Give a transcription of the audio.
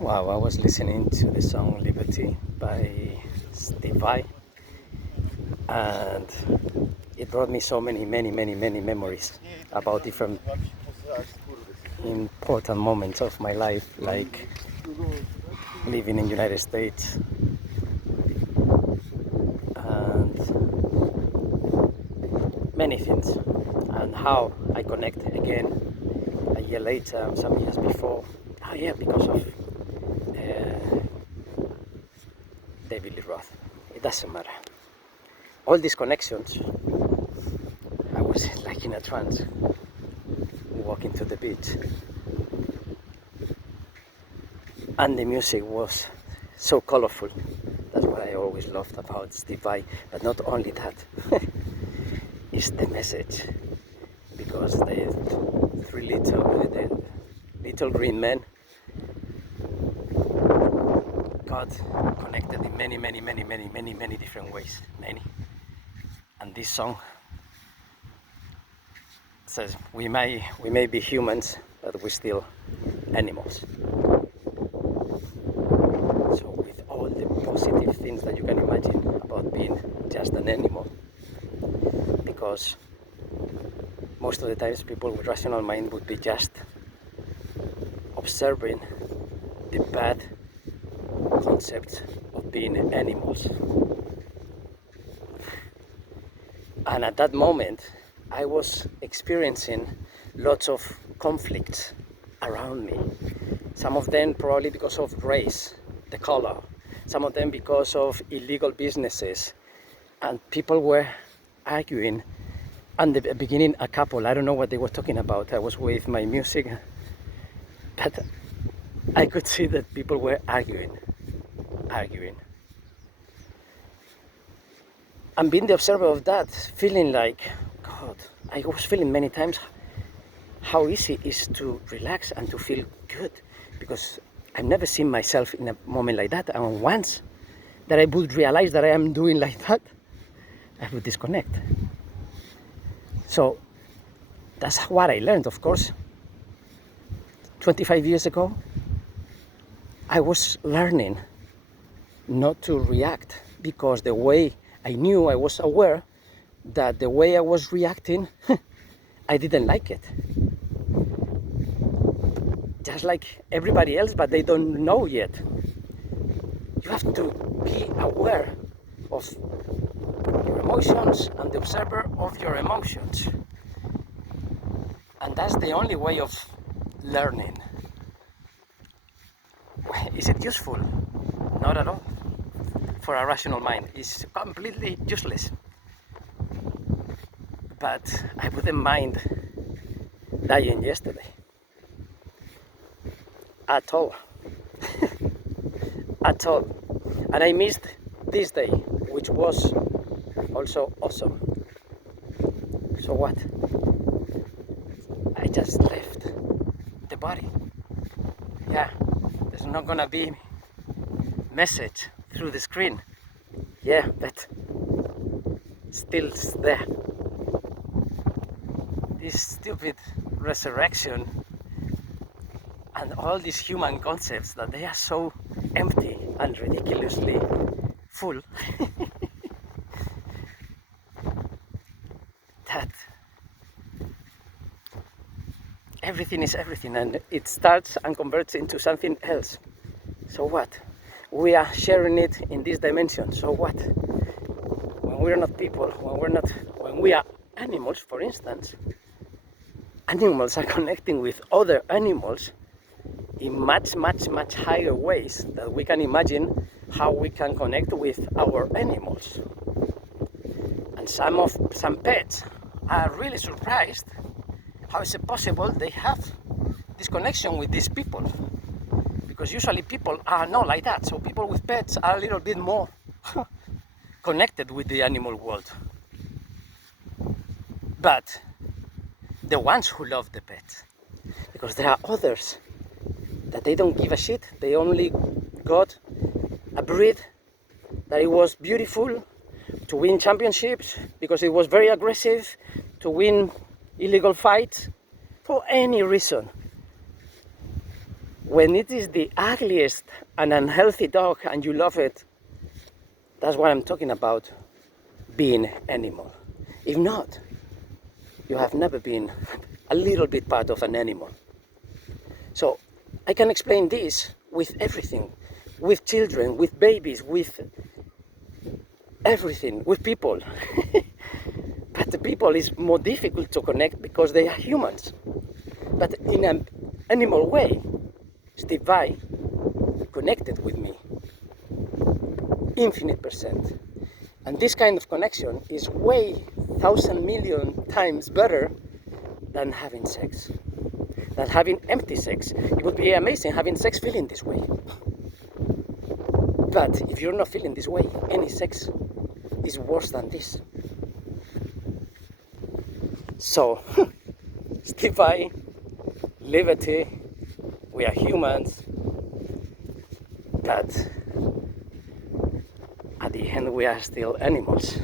Wow, I was listening to the song Liberty by Steve Vai, and it brought me so many memories about different important moments of my life, like living in United States and many things, and how I connect again a year later, some years before. Oh yeah, because of David Lee Roth. It doesn't matter. All these connections, I was like in a trance, walking to the beach, and the music was so colorful. That's what I always loved about Steve Vai. But not only that, it's the message, because the little green men got connected in many different ways, and this song says we may be humans, but we're still animals. So with all the positive things that you can imagine about being just an animal, because most of the times people with rational mind would be just observing the bad concepts of being animals. And at that moment, I was experiencing lots of conflicts around me. Some of them probably because of race, the color. Some of them because of illegal businesses. And people were arguing. And the beginning, a couple, I don't know what they were talking about. I was with my music, but I could see that people were arguing. And being the observer of that, feeling like, God, I was feeling many times how easy it is to relax and to feel good, because I've never seen myself in a moment like that. And once that I would realize that I am doing like that, I would disconnect. So that's what I learned, of course. 25 years ago, I was learning not to react, because the way I knew, I was aware that the way I was reacting, I didn't like it. Just like everybody else, but they don't know yet. You have to be aware of your emotions and the observer of your emotions. And that's the only way of learning. Is it useful? Not at all. For a rational mind, it's completely useless. But I wouldn't mind dying yesterday. At all. At all. And I missed this day, which was also awesome. So what? I just left the body. Yeah, there's not gonna be message through the screen. Yeah, but still there. This stupid resurrection and all these human concepts that they are so empty and ridiculously full that everything is everything, and it starts and converts into something else. So what? We are sharing it in this dimension. So what? When we're not people, when we are animals, for instance, animals are connecting with other animals in much higher ways that we can imagine how we can connect with our animals. And some pets are really surprised how is it possible they have this connection with these people, because usually people are not like that. So people with pets are a little bit more connected with the animal world. But the ones who love the pets, because there are others that they don't give a shit. They only got a breed that it was beautiful to win championships, because it was very aggressive, to win illegal fights, for any reason. When it is the ugliest and unhealthy dog and you love it, that's what I'm talking about, being animal. If not, you have never been a little bit part of an animal. So I can explain this with everything, with children, with babies, with everything, with people. But the people is more difficult to connect because they are humans. But in an animal way, Steve Vai connected with me, infinite %. And this kind of connection is way 1,000 million times better than having sex, than having empty sex. It would be amazing having sex feeling this way. But if you're not feeling this way, any sex is worse than this. So, Steve Vai, liberty, we are humans, but at the end we are still animals.